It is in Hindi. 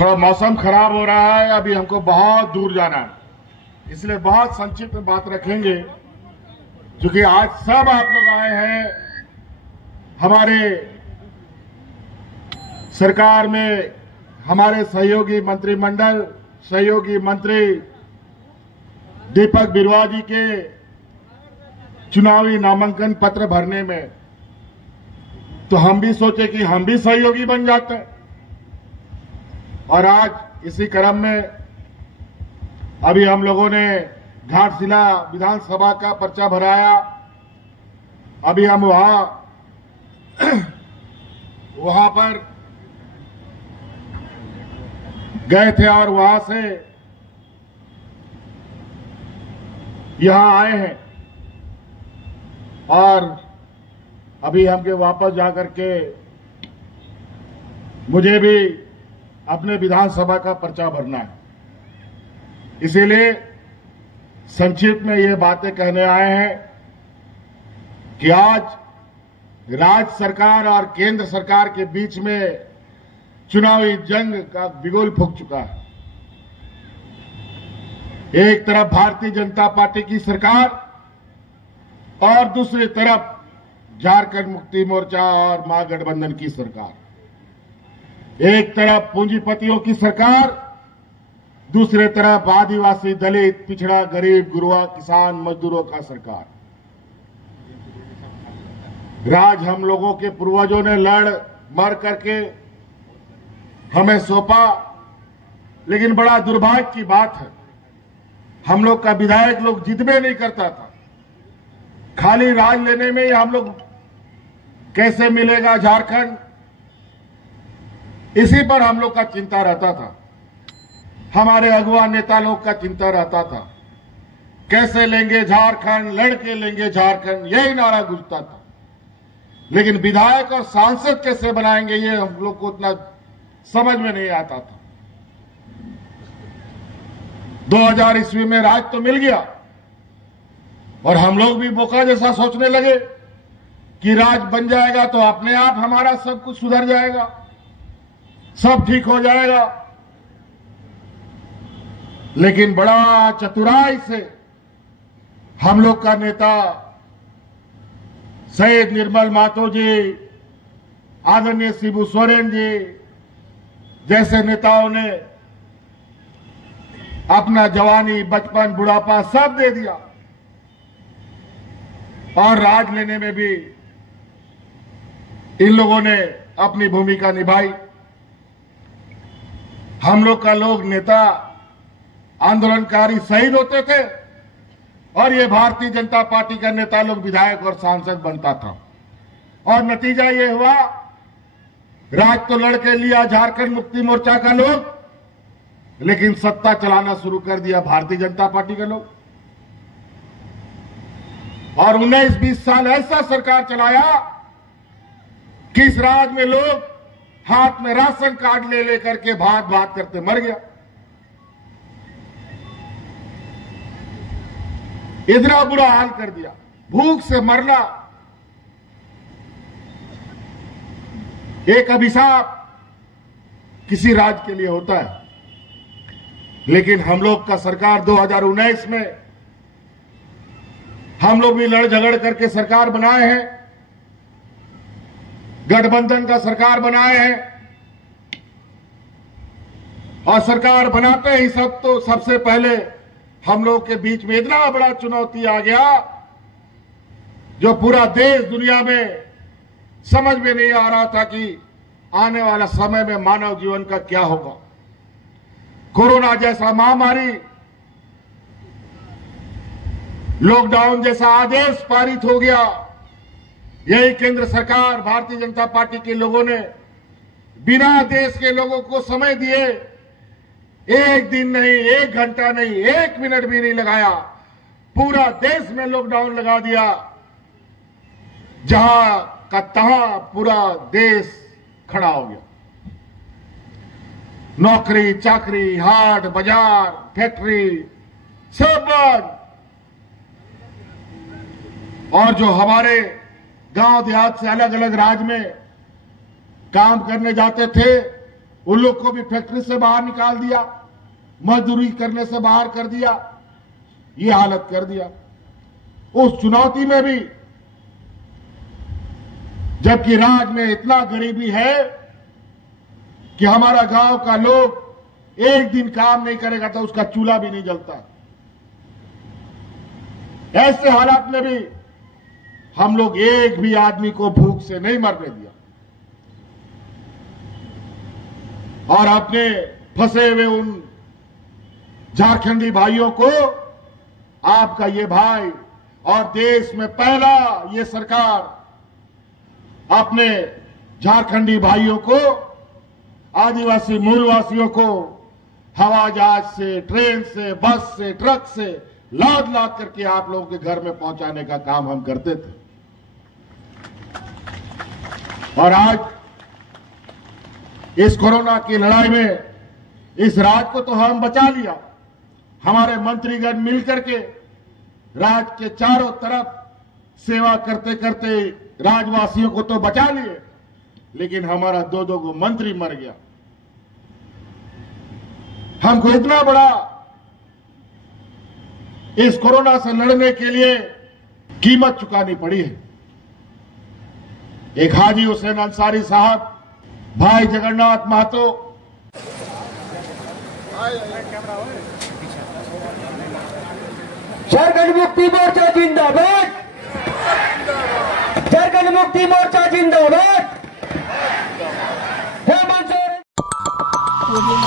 थोड़ा मौसम खराब हो रहा है, अभी हमको बहुत दूर जाना है, इसलिए बहुत संक्षिप्त में बात रखेंगे। क्योंकि आज सब आप लोग आए हैं हमारे सरकार में, हमारे सहयोगी मंत्रिमंडल, सहयोगी मंत्री दीपक बिरुआ जी के चुनावी नामांकन पत्र भरने में, तो हम भी सोचे कि हम भी सहयोगी बन जाते हैं। और आज इसी क्रम में अभी हम लोगों ने घाटशिला विधानसभा का पर्चा भराया। अभी हम वहां पर गए थे और वहां से यहां आए हैं, और अभी हमके वापस जाकर के मुझे भी अपने विधानसभा का पर्चा भरना है। इसीलिए संक्षिप्त में ये बातें कहने आए हैं कि आज राज्य सरकार और केंद्र सरकार के बीच में चुनावी जंग का बिगुल फूंक चुका है। एक तरफ भारतीय जनता पार्टी की सरकार और दूसरी तरफ झारखंड मुक्ति मोर्चा और महागठबंधन की सरकार। एक तरफ पूंजीपतियों की सरकार, दूसरे तरफ आदिवासी, दलित, पिछड़ा, गरीब, गुरुआ, किसान, मजदूरों का सरकार। राज हम लोगों के पूर्वजों ने लड़ मर करके हमें सौंपा, लेकिन बड़ा दुर्भाग्य की बात है, हम लोग का विधायक लोग जिद में नहीं करता था। खाली राज लेने में ही हम लोग कैसे मिलेगा झारखंड, इसी पर हम लोग का चिंता रहता था। हमारे अगुआ नेता लोग का चिंता रहता था, कैसे लेंगे झारखंड, लड़के लेंगे झारखंड, यही नारा गूंजता था। लेकिन विधायक और सांसद कैसे बनाएंगे, ये हम लोग को उतना समझ में नहीं आता था। 2000 ईस्वी में राज तो मिल गया और हम लोग भी बोका जैसा सोचने लगे कि राज बन जाएगा तो अपने आप हमारा सब कुछ सुधर जाएगा, सब ठीक हो जाएगा। लेकिन बड़ा चतुराई से हम लोग का नेता शहीद निर्मल महतो जी, आदरणीय शिबू सोरेन जी जैसे नेताओं ने अपना जवानी, बचपन, बुढ़ापा सब दे दिया और राज लेने में भी इन लोगों ने अपनी भूमिका निभाई। हम लोग का लोग नेता आंदोलनकारी शहीद होते थे और ये भारतीय जनता पार्टी का नेता लोग विधायक और सांसद बनता था, और नतीजा ये हुआ, राज तो लड़के लिया झारखंड मुक्ति मोर्चा का लोग, लेकिन सत्ता चलाना शुरू कर दिया भारतीय जनता पार्टी के लोग। और 19-20 साल ऐसा सरकार चलाया कि इस राज में लोग हाथ में राशन कार्ड ले लेकर के भात भात करते मर गया। इतना बुरा हाल कर दिया, भूख से मरना एक अभिशाप किसी राज्य के लिए होता है। लेकिन हम लोग का सरकार 2019 में हम लोग भी लड़ झगड़ करके सरकार बनाए हैं, गठबंधन का सरकार बनाए हैं, और सरकार बनाते ही सबसे पहले हम लोग के बीच में इतना बड़ा चुनौती आ गया जो पूरा देश दुनिया में समझ में नहीं आ रहा था कि आने वाला समय में मानव जीवन का क्या होगा। कोरोना जैसा महामारी, लॉकडाउन जैसा आदेश पारित हो गया। यही केंद्र सरकार, भारतीय जनता पार्टी के लोगों ने बिना देश के लोगों को समय दिए, एक दिन नहीं, एक घंटा नहीं, एक मिनट भी नहीं लगाया, पूरा देश में लॉकडाउन लगा दिया। जहां का तहां पूरा देश खड़ा हो गया। नौकरी चाकरी, हाट बाजार, फैक्ट्री सब बंद। और जो हमारे गांव देहात से अलग अलग राज्य में काम करने जाते थे उन लोग को भी फैक्ट्री से बाहर निकाल दिया, मजदूरी करने से बाहर कर दिया, ये हालत कर दिया। उस चुनौती में भी, जबकि राज्य में इतना गरीबी है कि हमारा गांव का लोग एक दिन काम नहीं करेगा तो उसका चूल्हा भी नहीं जलता, ऐसे हालात में भी हम लोग एक भी आदमी को भूख से नहीं मरने दिया और अपने फंसे हुए उन झारखंडी भाइयों को आपका ये भाई और देश में पहला ये सरकार अपने झारखंडी भाइयों को, आदिवासी मूलवासियों को हवा जहाज से, ट्रेन से, बस से, ट्रक से लाद लाद करके आप लोगों के घर में पहुंचाने का काम हम करते थे। और आज इस कोरोना की लड़ाई में इस राज्य को तो हम बचा लिया, हमारे मंत्रीगण मिलकर के राज्य के चारों तरफ सेवा करते करते राज्यवासियों को तो बचा लिए, लेकिन हमारा दो गो मंत्री मर गया। हमको इतना बड़ा इस कोरोना से लड़ने के लिए कीमत चुकानी पड़ी है। एक हाजी हुसैन अंसारी साहब, भाई जगन्नाथ महतो, झारखंड मुक्ति मोर्चा जिंदाबाद, झारखंड मुक्ति मोर्चा जिंदाबाद। हेमंत सोरेन